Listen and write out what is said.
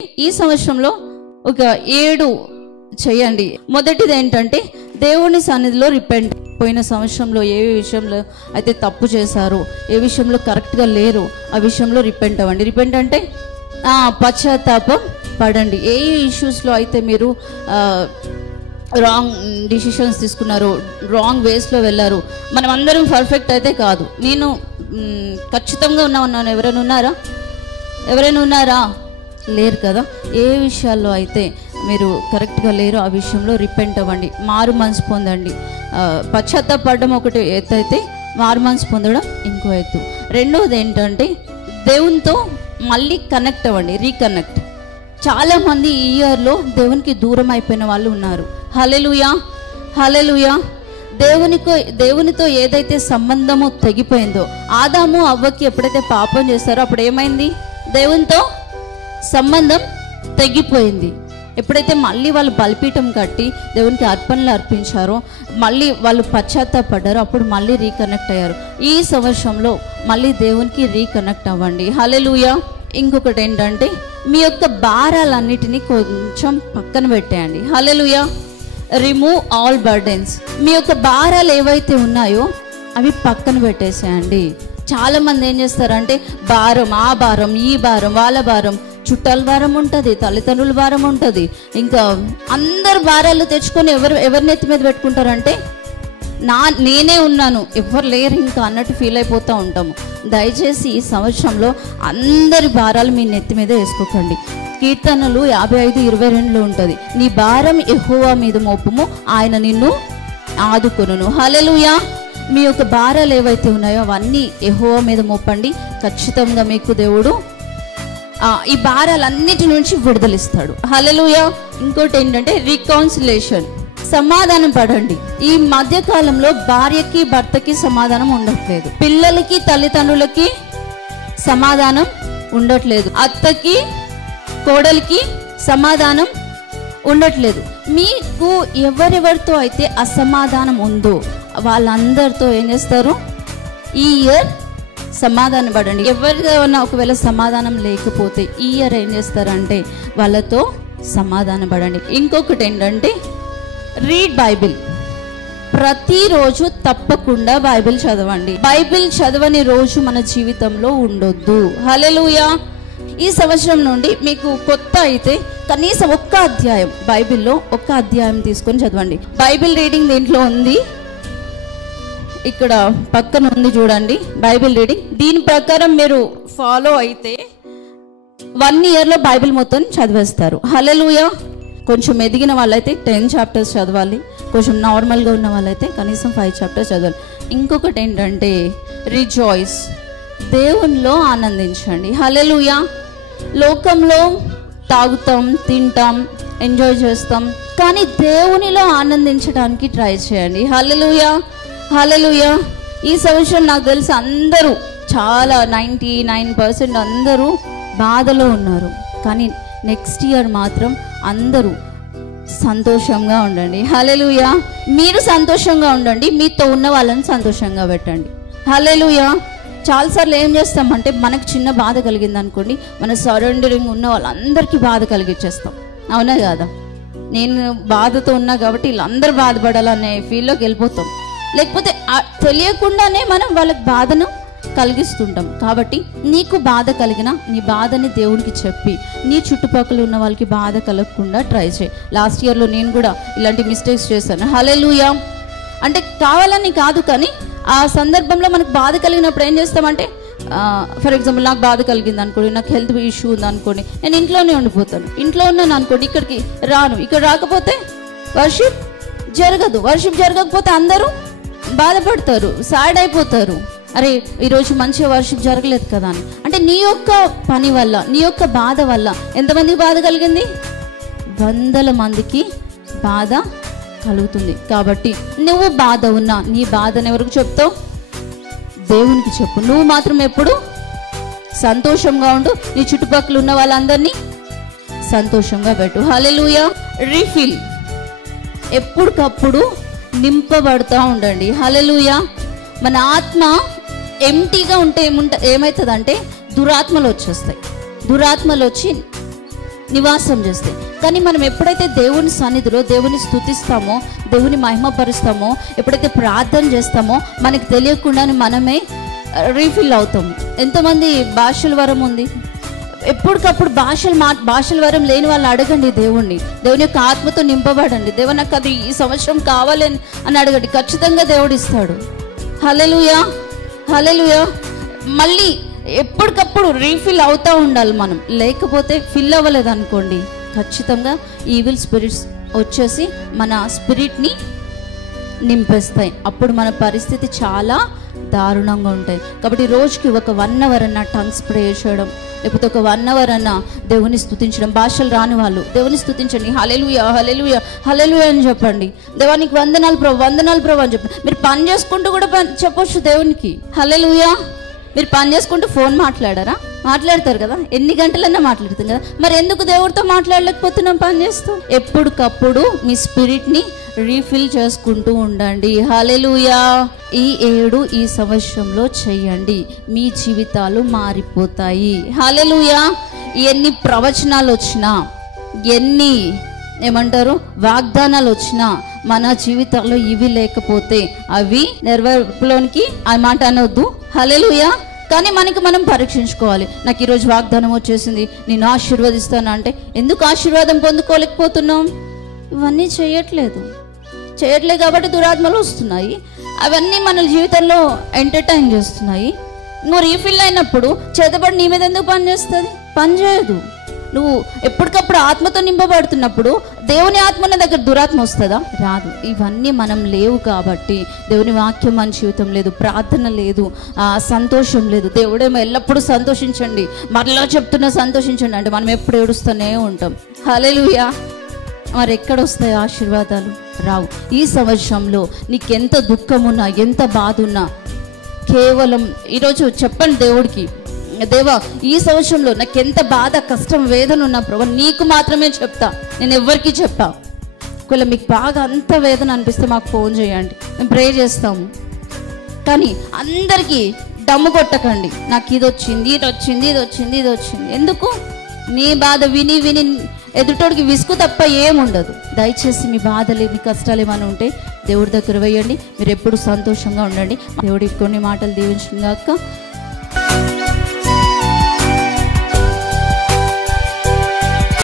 ఈ సంవత్సరంలో ఒక 7 చేయండి. మొదటిది ఏంటంటే దేవుని సన్నిధిలో రిపెంట్. పోయిన సంవత్సరంలో ఏ విషయంలో అయితే తప్పు చేశారో, ఏ విషయంలో కరెక్ట్గా లేరు, ఆ విషయంలో రిపెంట్ అవ్వండి. రిపెంట్ అంటే పశ్చాత్తాపం పడండి. ఏ ఇష్యూస్లో అయితే మీరు రాంగ్ డిసిషన్స్ తీసుకున్నారు, రాంగ్ వేస్లో వెళ్ళారు. మనం అందరం పర్ఫెక్ట్ అయితే కాదు. నేను ఖచ్చితంగా ఉన్నాను. ఎవరైనా ఉన్నారా? లేరు కదా. ఏ విషయాల్లో అయితే మీరు కరెక్ట్గా లేరు ఆ విషయంలో రిపెంట్ అవ్వండి, మారు మనసు పొందండి. పశ్చాత్తాపడడం ఒకటి ఎత్తు అయితే మారు మనసు పొందడం ఇంకో ఎత్తు. రెండవది ఏంటంటే దేవునితో మళ్ళీ కనెక్ట్ అవ్వండి, రీకనెక్ట్. చాలామంది ఈ ఇయర్లో దేవునికి దూరం అయిపోయిన వాళ్ళు ఉన్నారు. హల్లెలూయా, హల్లెలూయా. దేవునితో ఏదైతే సంబంధము తెగిపోయిందో, ఆదాము అవ్వకి ఎప్పుడైతే పాపం చేస్తారో అప్పుడు ఏమైంది? దేవునితో సంబంధం తెగిపోయింది. ఎప్పుడైతే మళ్ళీ వాళ్ళు బలిపీఠం కట్టి దేవునికి అర్పణలు అర్పించారో, మళ్ళీ వాళ్ళు పశ్చాత్తాపడ్డారో, అప్పుడు మళ్ళీ రీకనెక్ట్ అయ్యారు. ఈ సంవత్సరంలో మళ్ళీ దేవునికి రీకనెక్ట్ అవ్వండి. హల్లెలూయా. ఇంకొకటి ఏంటంటే మీ యొక్క భారాలన్నిటినీ కొంచెం పక్కన పెట్టేయండి. హల్లెలూయా. Remove all burdens. మీ యొక్క భారాలు ఏవైతే ఉన్నాయో అవి పక్కన పెట్టేసేయండి. చాలామంది ఏం చేస్తారంటే భారం, ఆ భారం, ఈ భారం, వాళ్ళ భారం, చుట్టాల భారం ఉంటుంది, తల్లిదండ్రుల భారం ఉంటుంది, ఇంకా అందరు భారాలు తెచ్చుకొని ఎవరి నెత్తి మీద పెట్టుకుంటారంటే నేనే ఉన్నాను, ఎవరు లేరు ఇంకా అన్నట్టు ఫీల్ అయిపోతూ ఉంటాము. దయచేసి ఈ సంవత్సరంలో అందరి భారాలు మీ నెత్తి మీద వేసుకోకండి. కీర్తనలు 55:22 ఉంటుంది, నీ భారం యెహోవా మీద మోపుము, ఆయన నిన్ను ఆదుకొనును. హల్లెలూయా. మీ యొక్క భారాలు ఏవైతే ఉన్నాయో అవన్నీ యెహోవా మీద మోపండి. ఖచ్చితంగా మీకు దేవుడు ఈ భారాలన్నిటి నుంచి విడుదలిస్తాడు. హల్లెలూయా. ఇంకోటి ఏంటంటే రికౌన్సిలేషన్, సమాధానం పడండి. ఈ మధ్య కాలంలో భార్యకి భర్తకి సమాధానం ఉండట్లేదు, పిల్లలకి తల్లిదండ్రులకి సమాధానం ఉండట్లేదు, అత్తకి కోడలికి సమాధానం ఉండట్లేదు. మీకు ఎవరెవరితో అయితే అసమాధానం ఉందో వాళ్ళందరితో ఏం చేస్తారు? ఈ ఇయర్ సమాధానం పడండి. ఎవరికైనా ఒకవేళ సమాధానం లేకపోతే ఈ ఇయర్ ఏం చేస్తారంటే వాళ్ళతో సమాధానం పడండి. ఇంకొకటి ఏంటంటే రీడ్ బైబిల్. ప్రతిరోజు తప్పకుండా బైబిల్ చదవండి. బైబిల్ చదవని రోజు మన జీవితంలో ఉండొద్దు. హల్లెలూయా. ఈ సంవత్సరం నుండి మీకు కొత్త అయితే కనీసం ఒక్క అధ్యాయం బైబిల్లో ఒక్క అధ్యాయం తీసుకొని చదవండి. బైబిల్ రీడింగ్ దీంట్లో ఉంది, ఇక్కడ పక్కన ఉంది చూడండి, బైబిల్ రీడింగ్. దీని ప్రకారం మీరు ఫాలో అయితే 1 ఇయర్లో బైబిల్ మొత్తం చదివేస్తారు. హల్లెలూయా. కొంచెం ఎదిగిన వాళ్ళైతే 10 చాప్టర్స్ చదవాలి, కొంచెం నార్మల్గా ఉన్న వాళ్ళైతే కనీసం 5 చాప్టర్స్ చదవాలి. ఇంకొకటి ఏంటంటే రిజాయిస్, దేవునిలో ఆనందించండి. హల్లెలూయా. లోకంలో తాగుతాం, తింటాం, ఎంజాయ్ చేస్తాం, కానీ దేవునిలో ఆనందించడానికి ట్రై చేయండి. హల్లెలూయా, హల్లెలూయా. ఈ సంవత్సరం నాకు తెలిసి అందరూ చాలా 99% అందరూ బాధలో ఉన్నారు, కానీ నెక్స్ట్ ఇయర్ మాత్రం అందరూ సంతోషంగా ఉండండి. హల్లెలూయా. మీరు సంతోషంగా ఉండండి, మీతో ఉన్న వాళ్ళని సంతోషంగా పెట్టండి. హల్లెలూయా. చాలాసార్లు ఏం చేస్తామంటే మనకు చిన్న బాధ కలిగింది అనుకోండి, మన సరౌండింగ్ ఉన్న వాళ్ళందరికీ బాధ కలిగించేస్తాం. అవునా కాదా? నేను బాధతో ఉన్నా కాబట్టి వీళ్ళందరూ బాధపడాలనే ఫీల్లోకి వెళ్ళిపోతాం. లేకపోతే తెలియకుండానే మనం వాళ్ళకి బాధను కలిగిస్తుంటాం. కాబట్టి నీకు బాధ కలిగిన నీ బాధని దేవునికి చెప్పి నీ చుట్టుపక్కల ఉన్న వాళ్ళకి బాధ కలగకుండా ట్రై చేయి. లాస్ట్ ఇయర్లో నేను కూడా ఇలాంటి మిస్టేక్స్ చేశాను. హల్లెలూయా. అంటే కావాలని కాదు, కానీ ఆ సందర్భంలో మనకు బాధ కలిగినప్పుడు ఏం చేస్తామంటే, ఫర్ ఎగ్జాంపుల్ నాకు బాధ కలిగింది అనుకోండి, నాకు హెల్త్ ఇష్యూ ఉంది అనుకోండి, నేను ఇంట్లోనే ఉండిపోతాను. ఇంట్లో ఉన్నాను అనుకోండి, ఇక్కడికి రాను. ఇక్కడ రాకపోతే వర్షిప్ జరగదు. వర్షిప్ జరగకపోతే అందరూ బాధపడతారు, సాడ్ అయిపోతారు. అరే ఈరోజు మంచిగా వర్షిప్ జరగలేదు కదా అని. అంటే నీ యొక్క పని వల్ల, నీ యొక్క బాధ వల్ల ఎంతమందికి బాధ కలిగింది? 100 మందికి బాధ కలుగుతుంది. కాబట్టి నువ్వు బాధ ఉన్నా నీ బాధను ఎవరికి చెప్తావు? దేవునికి చెప్పు. నువ్వు మాత్రం ఎప్పుడు సంతోషంగా ఉండు, నీ చుట్టుపక్కల ఉన్న వాళ్ళందరినీ సంతోషంగా పెట్టు. హల్లెలూయా. రీఫిల్, ఎప్పటికప్పుడు నింపబడుతూ ఉండండి. హల్లెలూయా. మన ఆత్మ ఎంటీగా ఉంటే ఏమవుతుందంటే దురాత్మలు వచ్చేస్తాయి. దురాత్మలు వచ్చి నివాసం చేస్తాయి. కానీ మనం ఎప్పుడైతే దేవుని సన్నిధిలో దేవుని స్తుతిస్తామో, దేవుని మహిమపరుస్తామో, ఎప్పుడైతే ప్రార్థన చేస్తామో మనకి తెలియకుండానే మనమే రీఫిల్ అవుతాము. ఎంతమంది భాషల వరం ఉంది, ఎప్పటికప్పుడు భాషల వరం లేని వాళ్ళు అడగండి దేవుణ్ణి. దేవుని యొక్క ఆత్మతో నింపబడండి. దేవుడు నాకు అది ఈ సంవత్సరం కావాలి అని అడగండి, ఖచ్చితంగా దేవుడు ఇస్తాడు. హల్లెలూయా, హల్లెలూయా. మళ్ళీ ఎప్పటికప్పుడు రీఫిల్ అవుతూ ఉండాలి మనం. లేకపోతే ఫిల్ అవ్వలేదు అనుకోండి, ఖచ్చితంగా ఈవిల్ స్పిరిట్స్ వచ్చేసి మన స్పిరిట్ని నింపేస్తాయి. అప్పుడు మన పరిస్థితి చాలా దారుణంగా ఉంటాయి. కాబట్టి రోజుకి ఒక 1 hour అన్న టంగ్స్ ప్రే చేయడం, లేకపోతే ఒక 1 hour అన్న దేవుని స్తుతించడం. భాషలు రాని వాళ్ళు దేవుని స్తుతించండి. హల్లెలూయా, హల్లెలూయా, హల్లెలూయా అని చెప్పండి. దేవానికి వందనాలు ప్రభు, వందనాలు ప్రభు అని చెప్పండి. మీరు పని చేసుకుంటూ కూడా చెప్పొచ్చు దేవునికి హల్లెలూయా. మీరు పని చేసుకుంటూ ఫోన్ మాట్లాడారా? మాట్లాడతారు కదా, ఎన్ని గంటలన్నా మాట్లాడుతాం కదా. మరి ఎందుకు దేవుడితో మాట్లాడలేకపోతున్నాం పని చేస్తూ? ఎప్పటికప్పుడు మీ స్పిరిట్ని రీఫిల్ చేసుకుంటూ ఉండండి. హల్లెలూయా. ఈ సంవత్సరంలో చెయ్యండి, మీ జీవితాలు మారిపోతాయి. హల్లెలూయా. ఎన్ని ప్రవచనాలు వచ్చినా, ఎన్ని వాగ్దానాలు వచ్చినా మన జీవితాల్లో ఇవి లేకపోతే అవి నెరవేర్పులోనికి ఆ మాట అనొద్దు. హల్లెలూయా. కానీ మనకి మనం పరీక్షించుకోవాలి. నాకు ఈరోజు వాగ్దానం వచ్చేసింది, నేను ఆశీర్వదిస్తాను అంటే ఎందుకు ఆశీర్వాదం పొందుకోలేకపోతున్నాం? ఇవన్నీ చేయట్లేదు కాబట్టి దురాత్మలు వస్తున్నాయి. అవన్నీ మన జీవితంలో ఎంటర్టైన్ చేస్తున్నాయి. నువ్వు రీఫిల్ అయినప్పుడు చేతబడి నీ మీద ఎందుకు పనిచేస్తుంది? పని చేయదు. నువ్వు ఎప్పటికప్పుడు ఆత్మతో నింపబడుతున్నప్పుడు దేవుని ఆత్మ దగ్గర దురాత్మ వస్తుందా? రాదు. ఇవన్నీ మనం లేవు కాబట్టి దేవుని వాక్యం మన జీవితం లేదు, ప్రార్థన లేదు, సంతోషం లేదు. దేవుడేమో ఎల్లప్పుడూ సంతోషించండి, మరలా చెప్తున్నా సంతోషించండి అంటే మనం ఎప్పుడు ఏడుస్తూనే ఉంటాం. హల్లెలూయా. మరి ఎక్కడ వస్తాయి ఆశీర్వాదాలు? రావు. ఈ సంవత్సరంలో నీకెంత దుఃఖమున్నా, ఎంత బాధ ఉన్నా, కేవలం ఈరోజు చెప్పండి దేవుడికి, దేవా ఈ సంవత్సరంలో నాకు ఎంత బాధ, కష్టం, వేదన ఉన్నా ప్రభు నీకు మాత్రమే చెప్తా, నేను ఎవరికి చెప్పా. ఒకవేళ మీకు బాగా అంత వేదన అనిపిస్తే మాకు ఫోన్ చేయండి, మేము ప్రే చేస్తాము. కానీ అందరికీ దమ్ము కొట్టకండి, నాకు ఇది వచ్చింది, ఇది వచ్చింది, ఇది వచ్చింది, ఇది వచ్చింది. ఎందుకు? నీ బాధ విని విని ఎదుటోడికి విసుగు తప్ప ఏముండదు. దయచేసి మీ బాధలు, మీ కష్టాలు ఏమైనా ఉంటే దేవుడి దగ్గర వేయండి. మీరు ఎప్పుడు సంతోషంగా ఉండండి. దేవుడి కొన్ని మాటలు దీవించుగాక.